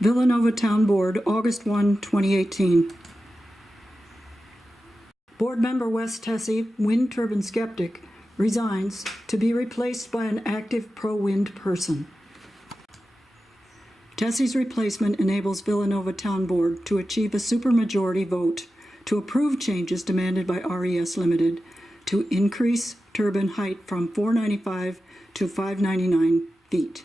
Villenova Town Board, August 1, 2018. Board member Wes Tessey, wind turbine skeptic, resigns to be replaced by an active pro-wind person. Tessey's replacement enables Villenova Town Board to achieve a supermajority vote to approve changes demanded by RES Limited to increase turbine height from 495 to 599 feet.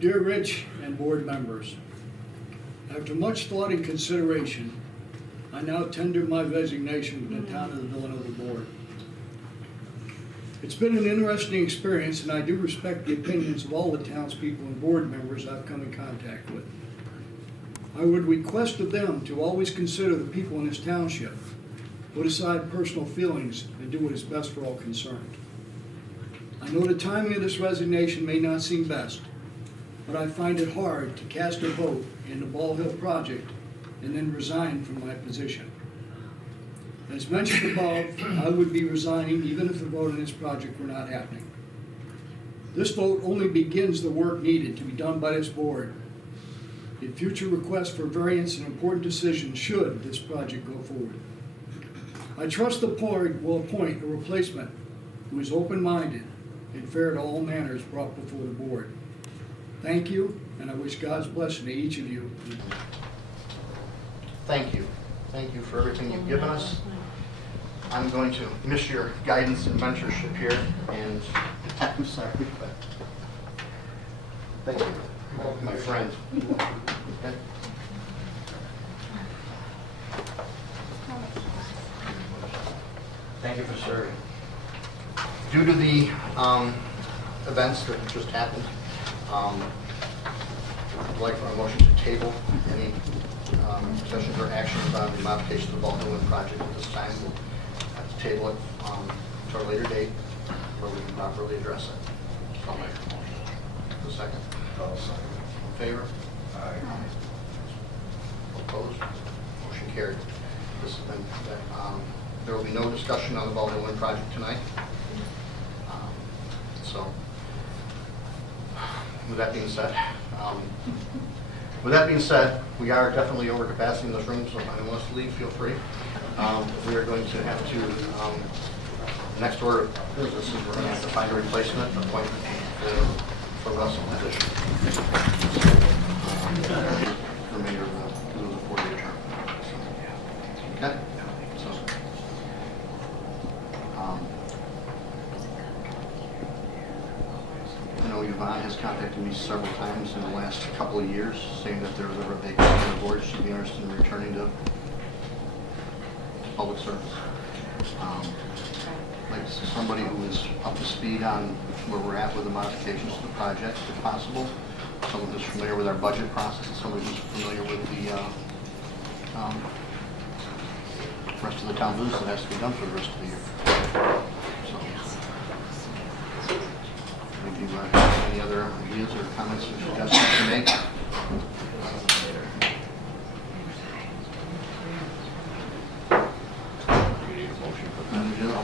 Dear Rich and board members, after much thought and consideration, I now tender my resignation from the town of the Villanova Board. It's been an interesting experience, and I do respect the opinions of all the townspeople and board members I've come in contact with. I would request of them to always consider the people in this township, put aside personal feelings, and do what is best for all concerned. I know the timing of this resignation may not seem best, but I find it hard to cast a vote in the Ball Hill project and then resign from my position. As mentioned above, I would be resigning even if the vote on this project were not happening. This vote only begins the work needed to be done by this board in future requests for variance and important decisions should this project go forward. I trust the board will appoint a replacement who is open-minded and fair to all matters brought before the board. Thank you, and I wish God's blessing to each of you. Thank you. Thank you for everything you've given us. I'm going to miss your guidance and mentorship here, and I'm sorry, but thank you, my friend. Okay. Thank you for serving. Due to the events that just happened, I'd like for a motion to table any discussions or actions on the modification of the Ball Hill Wind project at this time. We'll have to table it to a later date where we can properly address it. I'll make a motion. The second? I'll second. In favor? Aye. Opposed? Motion carried. This has been, there will be no discussion on the Ball Hill Wind project tonight. So, with that being said, we are definitely over capacity in this room, so if anyone wants to leave, feel free. We are going to have to, next order of business is we're going to have to find a replacement appointment for Russell position. Remainder of the 4-year term. Okay? So, I know Yvonne has contacted me several times in the last couple of years saying that there was ever a vacancy on the board. She'd be interested in returning to public service. Like somebody who is up to speed on where we're at with the modifications to the project, if possible. Someone who's familiar with our budget process, and somebody who's familiar with the rest of the town business that has to be done for the rest of the year. So, if you have any other ideas or comments or suggestions to make?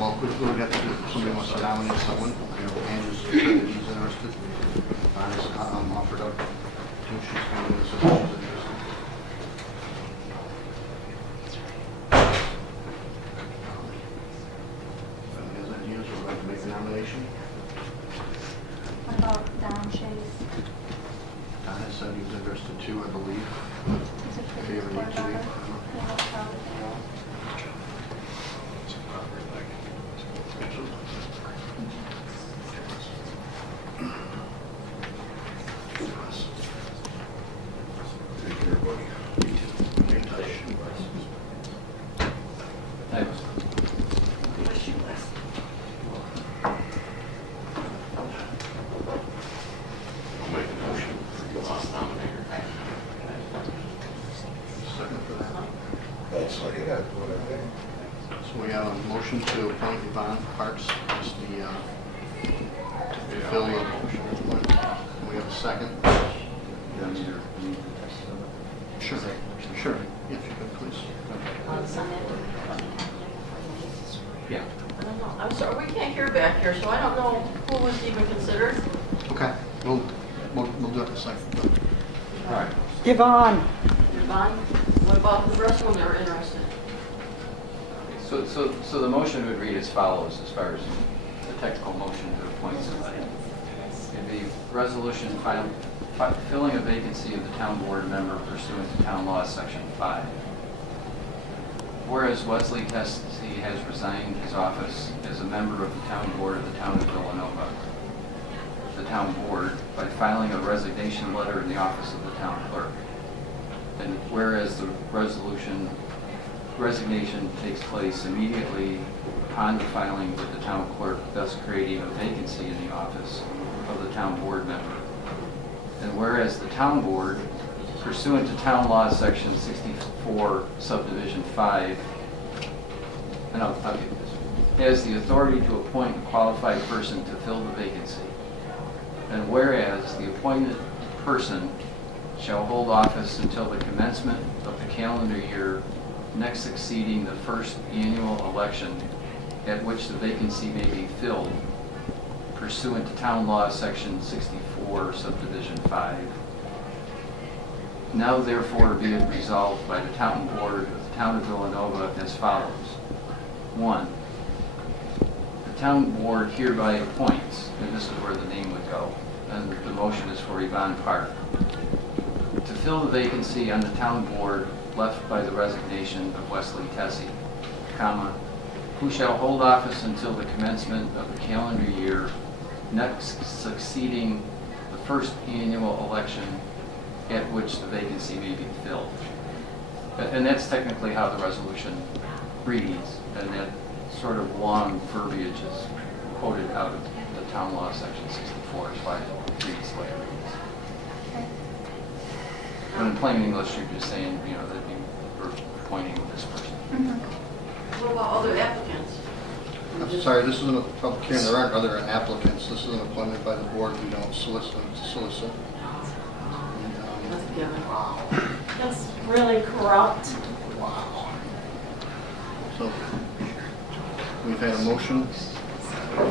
Well, we'll get to if somebody wants to nominate someone. Andrew's said that he's interested. I'm offered up. She's coming in, so she's interested. Any other ideas or would like to make a nomination? What about Don Chase? Don has said he was interested too, I believe. Is it for If you ever need to leave. the So we have a motion to appoint Yvonne Park as the affiliate. We have a second. Sure. Sure. If you could, please. Yeah. I'm sorry, we can't hear back here, so I don't know who was even considered. Okay, we'll do it in a second. All right. Yvonne. Yvonne, what about the rest of them that are interested? So the motion would read as follows, as far as the technical motion to appoint somebody. It'd be resolution filling a vacancy of the town board member pursuant to town law, section 5. Whereas Wesley Tessey has resigned his office as a member of the town board of the town of Villenova, the town board, by filing a resignation letter in the office of the town clerk. And whereas the resignation takes place immediately upon the filing with the town clerk, thus creating a vacancy in the office of the town board member. And whereas the town board, pursuant to town law section 64 subdivision 5, and I'll give this, has the authority to appoint a qualified person to fill the vacancy. And whereas the appointed person shall hold office until the commencement of the calendar year next succeeding the first annual election at which the vacancy may be filled, pursuant to town law section 64 subdivision 5. Now therefore be it resolved by the town board of the town of Villanova as follows. 1. The town board hereby appoints, and this is where the name would go, and the motion is for Yvonne Park, to fill the vacancy on the town board left by the resignation of Wesley Tessey, comma, who shall hold office until the commencement of the calendar year next succeeding the first annual election at which the vacancy may be filled. And that's technically how the resolution reads, and that sort of long verbiage is quoted out of the town law section 64 is why it reads like it reads. But in plain English, you're just saying, you know, that you're appointing this person. What about other applicants? I'm sorry, this isn't a public hearing, there aren't other applicants, this is an appointment by the board, we don't solicit. That's a given. That's really corrupt. So, we've had a motion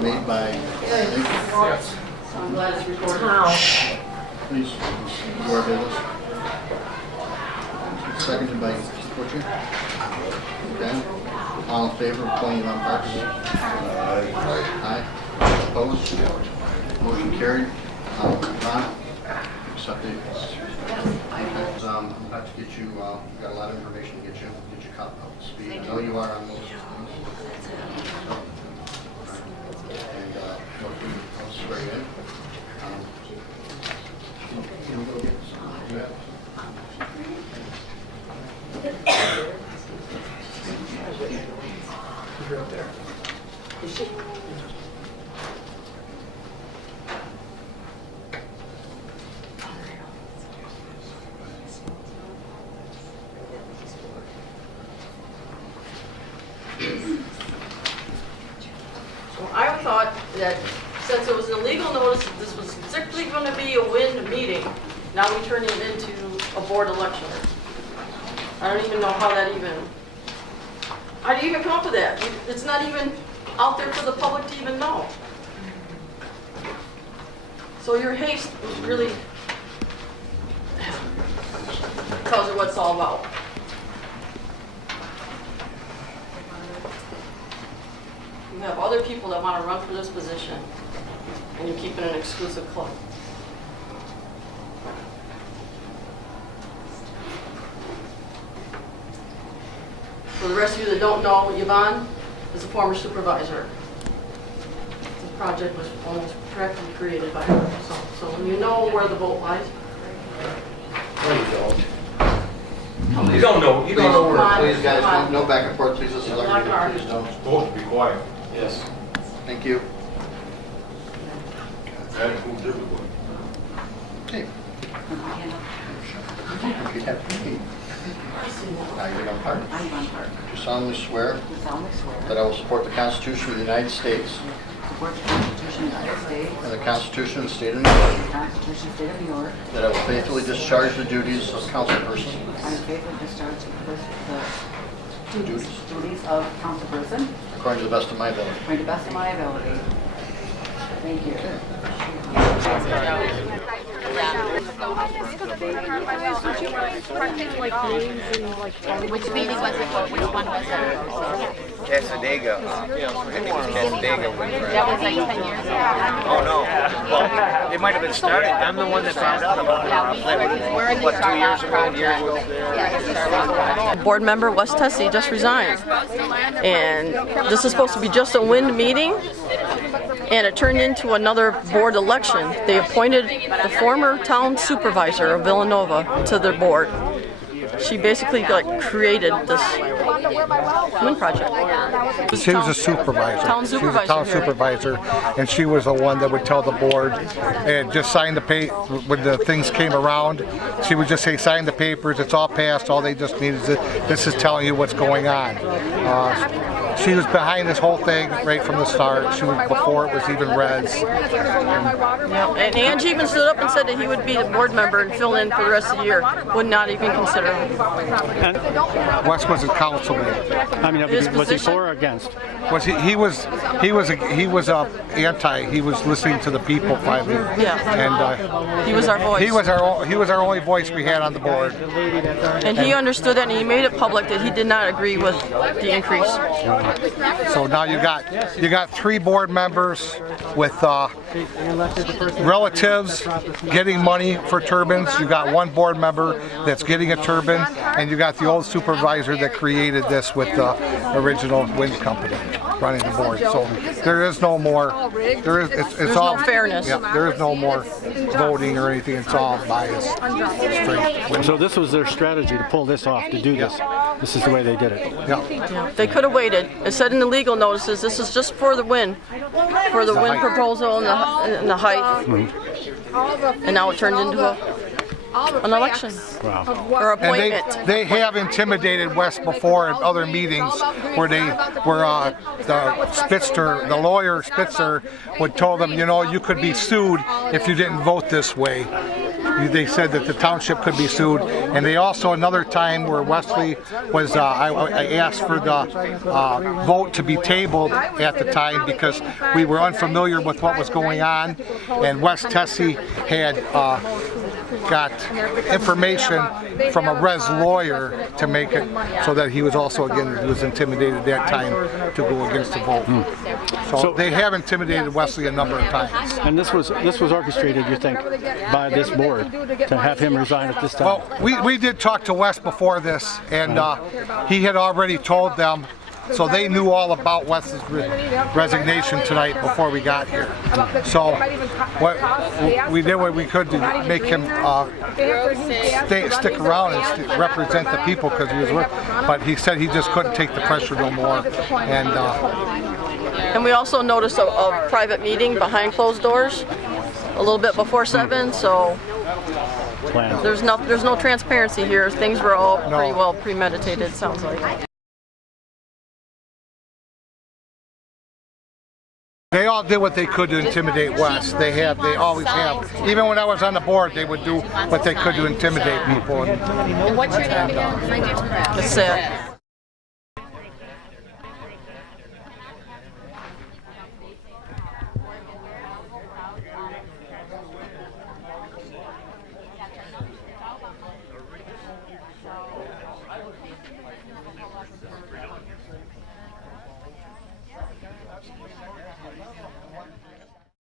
made by, Corrupt So I'm glad it's recorded. town. please, Laura Davis. Seconded by Butcher. Okay. All in favor of appointing Yvonne Park? Aye. Opposed? Motion carried. Yvonne, accepted. I'm about to get you, we've got a lot of information to get you caught up to speed. I know you are on most things. And hopefully I'll swear you in. Can we go get some? Yeah. You're up there. So I thought that since it was an illegal notice, that this was strictly going to be a wind meeting. Now we turn it into a board election. I don't even know how do you even come up with that? It's not even out there for the public to even know. So your haste was really tells you what it's all about. You have other people that want to run for this position, and you're keeping an exclusive club. For the rest of you that don't know, Yvonne is a former supervisor. This project was almost practically created by her, so when you know where the vote lies. No, you don't. You don't know. You don't know Come where. on. Please, guys, no back and forth, please. This is Lock already, arms. please don't. Supposed to be quiet. Yes. Thank you. That includes everyone. Hey. Repeat after me. I, Yvonne Park, I, Yvonne Park, do solemnly swear do solemnly swear that I will support the Constitution of the United States to support the Constitution of the United States and the Constitution of the State of New York, and the Constitution of the State of New York. that I will faithfully discharge the duties of councilperson I will faithfully discharge the duties duties of councilperson according to the best of my ability. to the best of my ability. Thank you. Which meeting was it for? Which one was it? Casadega. I think it was Casadega. That was like 10 years ago. Oh no. Well, it might have been started. I'm the one that found out about it. Yeah, we're in the What, 2 years Starlock ago? project. Yeah, the Starlock project. Board member Wes Tessey just resigned. And this is supposed to be just a wind meeting, and it turned into another board election. They appointed the former town supervisor of Villenova to their board. She basically created this wind project. She was a supervisor. Town She was a town supervisor. supervisor, and she was the one that would tell the board and just sign the paper when the things came around. She would just say, "Sign the papers. It's all passed. All they just need is this is telling you what's going on." She was behind this whole thing right from the start. She was before it was even res. And Angie even stood up and said that he would be the board member and fill in for the rest of the year. Would not even consider him. Wes was a councilman. I mean, His was he position? for or against? Was he was anti. He was listening to the people finally. Yeah. And He was our voice. he was our only voice we had on the board. And he understood that, and he made it public that he did not agree with the increase. So now you got 3 board members with relatives getting money for turbines. You got 1 board member that's getting a turbine, and you got the old supervisor that created this with the original wind company running the board. So there is no more. It's all no fairness. Yeah, there is no more voting or anything. It's all biased. Straight. So this was their strategy to pull this off, to do this. This is the way they did it. Yeah. They could have waited. It said in the legal notices, this is just for the wind height. proposal and the height. And now it turned into an election or And appointment. they have intimidated Wes before in other meetings where the lawyer Spitzer would tell them, you could be sued if you didn't vote this way. They said that the township could be sued, and they also another time where Wesley was. I asked for the vote to be tabled at the time because we were unfamiliar with what was going on, and Wes Tessey had got information from a res lawyer to make it so that he was also he was intimidated at that time to go against the vote. So they have intimidated Wesley a number of times. And this was orchestrated, you think, by this board to have him resign at this time? Well, we did talk to Wes before this, and he had already told them. So they knew all about Wes's resignation tonight before we got here. So we did what we could to make him stick around and represent the people because he was with. But he said he just couldn't take the pressure no more. And we also noticed a private meeting behind closed doors a little bit before 7, so there's no transparency here. Things were all pretty well premeditated, sounds like. They all did what they could to intimidate Wes. They always have. Even when I was on the board, they would do what they could to intimidate people. And what's your name again? That's it.